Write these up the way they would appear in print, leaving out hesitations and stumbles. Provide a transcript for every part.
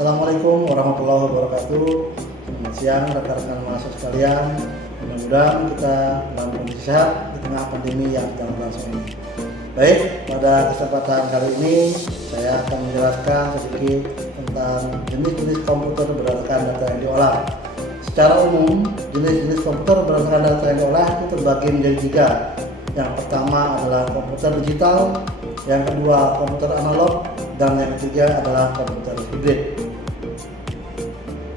Assalamualaikum warahmatullahi wabarakatuh. Selamat siang rekan-rekan mahasiswa sekalian. Mudah-mudahan kita dalam kondisi sehat di tengah pandemi yang sedang berlangsung ini. Baik, pada kesempatan kali ini saya akan menjelaskan sedikit tentang jenis-jenis komputer berdasarkan data yang diolah. Secara umum, jenis-jenis komputer berdasarkan data yang diolah itu terbagi menjadi tiga. Yang pertama adalah komputer digital, yang kedua komputer analog, dan yang ketiga adalah komputer hibrid.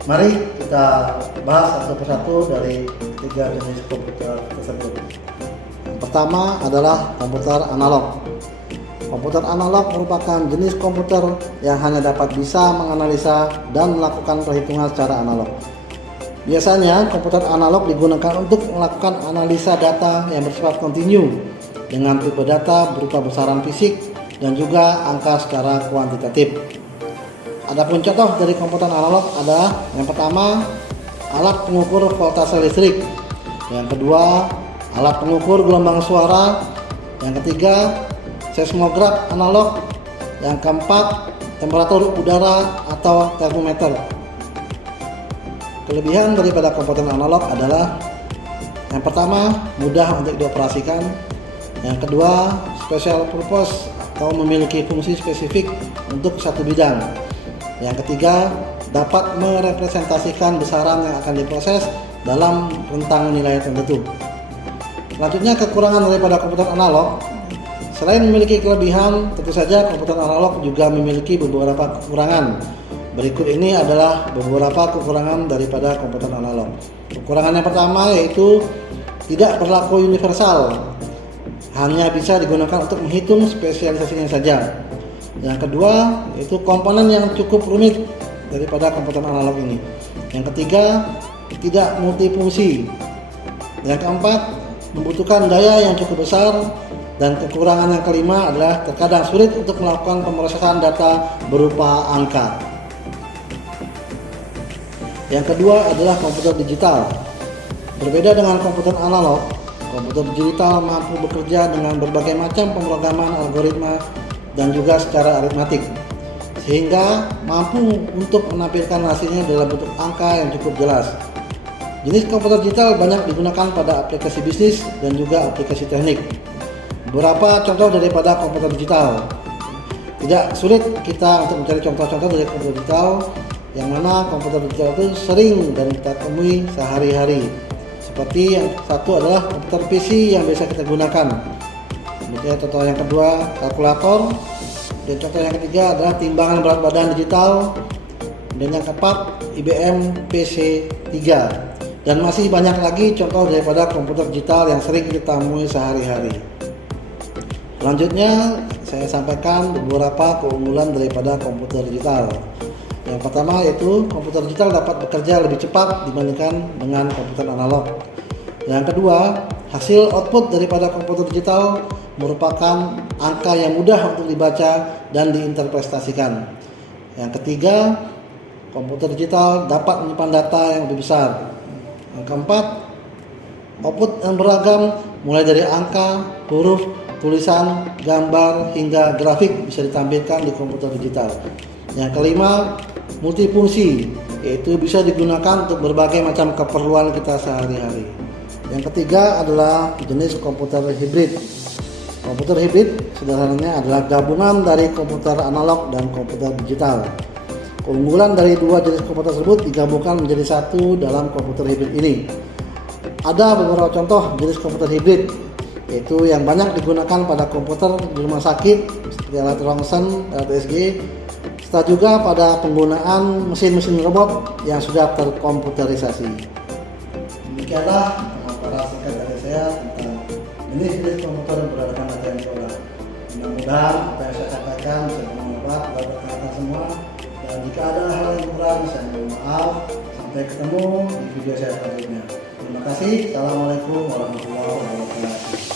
Mari kita bahas satu persatu dari tiga jenis komputer tersebut. Yang pertama adalah komputer analog. Komputer analog merupakan jenis komputer yang hanya dapat bisa menganalisa dan melakukan perhitungan secara analog. Biasanya komputer analog digunakan untuk melakukan analisa data yang bersifat kontinu dengan tipe data berupa besaran fisik dan juga angka secara kuantitatif. Adapun contoh dari komputer analog adalah yang pertama alat pengukur voltase listrik, yang kedua alat pengukur gelombang suara, yang ketiga seismograf analog, yang keempat temperatur udara atau termometer. Kelebihan daripada komputer analog adalah yang pertama mudah untuk dioperasikan, yang kedua special purpose atau memiliki fungsi spesifik untuk satu bidang, yang ketiga dapat merepresentasikan besaran yang akan diproses dalam rentang nilai tertentu. Selanjutnya kekurangan daripada komputer analog, selain memiliki kelebihan, tentu saja komputer analog juga memiliki beberapa kekurangan. Berikut ini adalah beberapa kekurangan daripada komputer analog. Kekurangan yang pertama yaitu tidak berlaku universal, hanya bisa digunakan untuk menghitung spesialisasinya saja. Yang kedua yaitu komponen yang cukup rumit daripada komputer analog ini. Yang ketiga tidak multifungsi. Yang keempat membutuhkan daya yang cukup besar. Dan kekurangan yang kelima adalah terkadang sulit untuk melakukan pemrosesan data berupa angka. Yang kedua adalah komputer digital. Berbeda dengan komputer analog, komputer digital mampu bekerja dengan berbagai macam pemrograman algoritma dan juga secara aritmatik, sehingga mampu untuk menampilkan hasilnya dalam bentuk angka yang cukup jelas. Jenis komputer digital banyak digunakan pada aplikasi bisnis dan juga aplikasi teknik. Beberapa contoh daripada komputer digital. Tidak sulit kita untuk mencari contoh-contoh dari komputer digital, yang mana komputer digital itu sering dan kita temui sehari-hari. Seperti yang satu adalah komputer PC yang biasa kita gunakan. Kemudian contoh yang kedua kalkulator, dan contoh yang ketiga adalah timbangan berat badan digital, dan yang keempat IBM PC3, dan masih banyak lagi contoh daripada komputer digital yang sering kita temui sehari-hari. Selanjutnya saya sampaikan beberapa keunggulan daripada komputer digital. Yang pertama yaitu komputer digital dapat bekerja lebih cepat dibandingkan dengan komputer analog. Yang kedua, hasil output daripada komputer digital merupakan angka yang mudah untuk dibaca dan diinterpretasikan. Yang ketiga, komputer digital dapat menyimpan data yang lebih besar. Yang keempat, output yang beragam mulai dari angka, huruf, tulisan, gambar hingga grafik bisa ditampilkan di komputer digital. Yang kelima, multifungsi, yaitu bisa digunakan untuk berbagai macam keperluan kita sehari-hari. Yang ketiga adalah jenis komputer hibrid. Komputer hibrid sederhananya adalah gabungan dari komputer analog dan komputer digital. Keunggulan dari dua jenis komputer tersebut digabungkan menjadi satu dalam komputer hibrid ini. Ada beberapa contoh jenis komputer hibrid, yaitu yang banyak digunakan pada komputer di rumah sakit seperti alat rongsen, alat ESG, serta juga pada penggunaan mesin-mesin robot yang sudah terkomputerisasi. Demikianlah para singkat dari saya tentang jenis-jenis komputer berdasarkan data yang diolah. Mudah-mudahan apa yang saya sampaikan bisa bermanfaat buat rekan-rekan semua. Dan jika ada hal yang kurang, saya mohon maaf. Sampai ketemu di video saya selanjutnya. Terima kasih. Assalamualaikum warahmatullahi wabarakatuh.